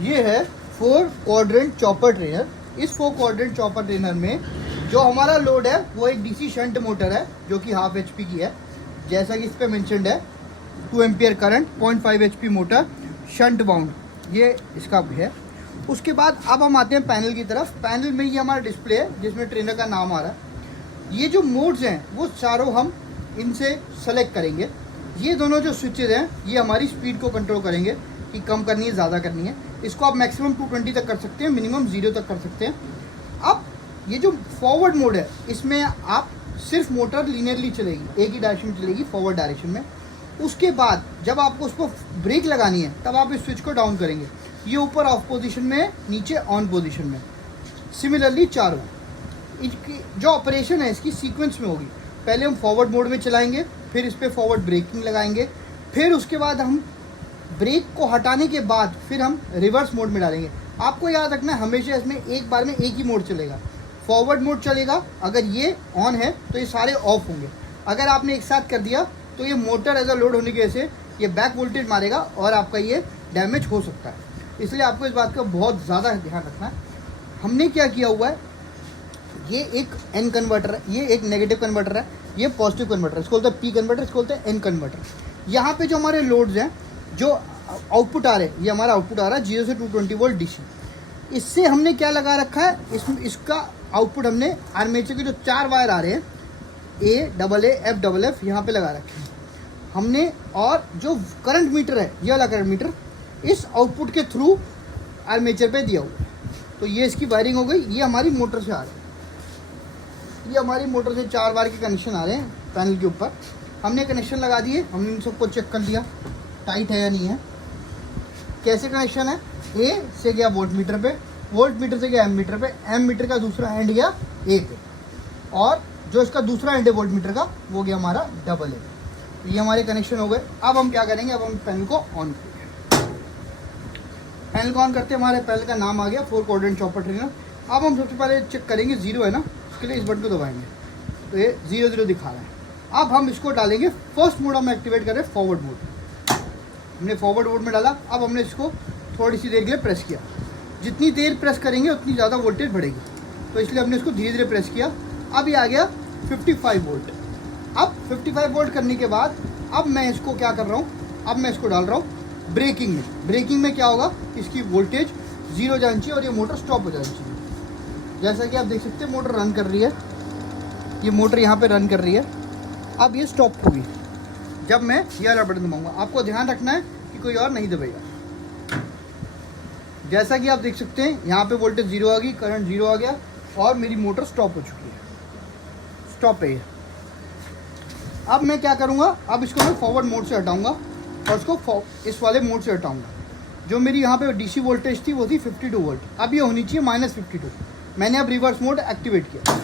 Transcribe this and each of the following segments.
ये है 4 quadrant chopper trainer. इस 4 क्वाड्रेंट चॉपर ट्रेनर में जो हमारा लोड है वो एक डीसी शंट मोटर है जो कि हाफ HP की है, जैसा कि इस पे मेंशन्ड है। 2 ampere current, 0.5 HP motor, shunt bound, ये इसका है। उसके बाद अब हम आते हैं पैनल की तरफ। पैनल में ये हमारा डिस्प्ले है जिसमें ट्रेनर का नाम आ रहा है। ये जो मोड्स हैं वो चारों हम इनसे सेलेक्ट करेंगे। ये दोनों जो स्विचेज हैं ये हमारी स्पीड को कंट्रोल करेंगे कि कम करनी है, ज़्यादा करनी है। इसको आप मैक्सिमम 220 तक कर सकते हैं, मिनिमम 0 तक कर सकते हैं। अब ये जो फॉरवर्ड मोड है इसमें आप सिर्फ मोटर लीनियरली चलेगी, एक ही डायरेक्शन में चलेगी, फॉरवर्ड डायरेक्शन में। उसके बाद जब आपको उसको ब्रेक लगानी है तब आप इस स्विच को डाउन करेंगे। ये ऊपर ऑफ पोजीशन में, नीचे ऑन पोजीशन में। सिमिलरली चारों इसकी जो ऑपरेशन है इसकी सीक्वेंस में होगी। पहले हम फॉरवर्ड मोड में चलाएंगे, फिर इस पर फॉरवर्ड ब्रेकिंग लगाएंगे, फिर उसके बाद हम ब्रेक को हटाने के बाद फिर हम रिवर्स मोड में डालेंगे। आपको याद रखना है हमेशा इसमें एक बार में एक ही मोड चलेगा। फॉरवर्ड मोड चलेगा, अगर ये ऑन है तो ये सारे ऑफ होंगे। अगर आपने एक साथ कर दिया तो ये मोटर एज अ लोड होने की वजह से ये बैक वोल्टेज मारेगा और आपका ये डैमेज हो सकता है। इसलिए आपको इस बात का बहुत ज़्यादा ध्यान रखना है। हमने क्या किया हुआ है, ये एक एन कन्वर्टर है, ये एक नेगेटिव कन्वर्टर है, ये पॉजिटिव कन्वर्टर है। इसको बोलते हैं पी कन्वर्टर, इसको बोलते हैं एन कन्वर्टर। यहाँ पे जो हमारे लोड्स हैं, जो आउटपुट आ रहे हैं, ये हमारा आउटपुट आ रहा है 0 से 220 वोल्ट DC। इससे हमने क्या लगा रखा है, इसका आउटपुट हमने आर्मेचर के जो 4 वायर आ रहे हैं A, F, यहाँ पे लगा रखे हैं हमने। और जो करंट मीटर है, ये वाला करंट मीटर इस आउटपुट के थ्रू आर्मेचर पे दिया हुआ है। तो ये इसकी वायरिंग हो गई। ये हमारी मोटर से आ रही है, ये हमारी मोटर से 4 वायर के कनेक्शन आ रहे हैं पैनल के ऊपर। हमने कनेक्शन लगा दिए, हमने इन सबको चेक कर लिया टाइट है या नहीं है। कैसे कनेक्शन है, ए से गया वोल्ट मीटर पे, वोल्ट मीटर से गया एम मीटर पे, एम मीटर का दूसरा एंड गया ए पे, और जो इसका दूसरा एंड है वोल्ट मीटर का वो गया हमारा डबल ए। तो ये हमारे कनेक्शन हो गए। अब हम क्या करेंगे, अब हम पैनल को ऑन करेंगे। पैनल को ऑन करते हैं, हमारे पैनल का नाम आ गया 4 क्वाड्रेंट चॉपर ट्रेनर। अब हम सबसे पहले चेक करेंगे 0 है ना, उसके लिए इस बटन को दबाएंगे तो ये 0 दिखा रहा है। अब हम इसको डालेंगे फर्स्ट मोड, हम एक्टिवेट करें फॉरवर्ड मोड। हमने फॉरवर्ड मोड में डाला। अब हमने इसको थोड़ी सी देर के लिए प्रेस किया। जितनी देर प्रेस करेंगे उतनी ज़्यादा वोल्टेज बढ़ेगी, तो इसलिए हमने इसको धीरे धीरे प्रेस किया। अब ये आ गया 55 वोल्ट। अब 55 वोल्ट करने के बाद अब मैं इसको क्या कर रहा हूँ, अब मैं इसको डाल रहा हूँ ब्रेकिंग में। ब्रेकिंग में क्या होगा, इसकी वोल्टेज 0 हो जानी चाहिए और ये मोटर स्टॉप हो जानी चाहिए। जैसा कि आप देख सकते हैं मोटर रन कर रही है, ये मोटर यहाँ पे रन कर रही है। अब ये स्टॉप होगी जब मैं ये वाला बटन दबाऊंगा। आपको ध्यान रखना है कि कोई और नहीं दबेगा। जैसा कि आप देख सकते हैं यहाँ पे वोल्टेज 0 आ गई, करंट 0 आ गया और मेरी मोटर स्टॉप हो चुकी है। स्टॉप है ये। अब मैं क्या करूँगा, अब इसको मैं फॉरवर्ड मोड से हटाऊँगा और इसको इस वाले मोड से हटाऊँगा। जो मेरी यहाँ पे DC वोल्टेज थी वो थी 52 वोल्ट, अब ये होनी चाहिए -52। मैंने अब रिवर्स मोड एक्टिवेट किया।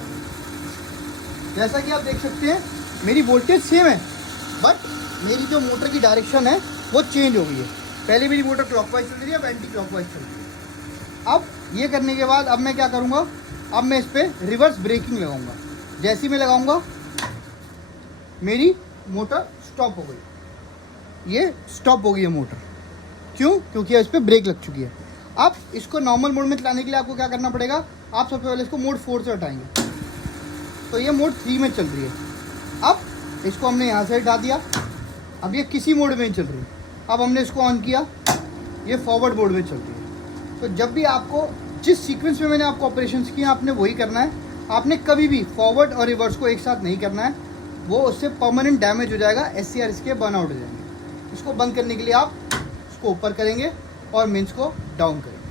जैसा कि आप देख सकते हैं मेरी वोल्टेज सेम है, बट मेरी जो मोटर की डायरेक्शन है वो चेंज हो गई है। पहले मेरी मोटर क्लॉकवाइज चल रही है, अब एंटी क्लॉकवाइज चल रही है। अब ये करने के बाद अब मैं क्या करूँगा, अब मैं इस पर रिवर्स ब्रेकिंग लगाऊंगा। जैसे ही मैं लगाऊंगा मेरी मोटर स्टॉप हो गई, ये स्टॉप हो गई है मोटर। क्यों, क्योंकि इस पर ब्रेक लग चुकी है। अब इसको नॉर्मल मोड में चलाने के लिए आपको क्या करना पड़ेगा, आप सबसे पहले इसको मोड 4 से हटाएंगे तो ये मोड 3 में चल रही है। अब इसको हमने यहाँ से हटा दिया, अब ये किसी मोड में ही चल रही है। अब हमने इसको ऑन किया, ये फॉरवर्ड मोड में चल रही है। तो जब भी आपको जिस सीक्वेंस में मैंने आपको ऑपरेशंस किए आपने वही करना है। आपने कभी भी फॉरवर्ड और रिवर्स को एक साथ नहीं करना है, वो उससे परमानेंट डैमेज हो जाएगा, SCR इसके बर्न आउट हो जाएंगे। इसको बंद करने के लिए आप इसको ऊपर करेंगे और मेंस को डाउन करेंगे।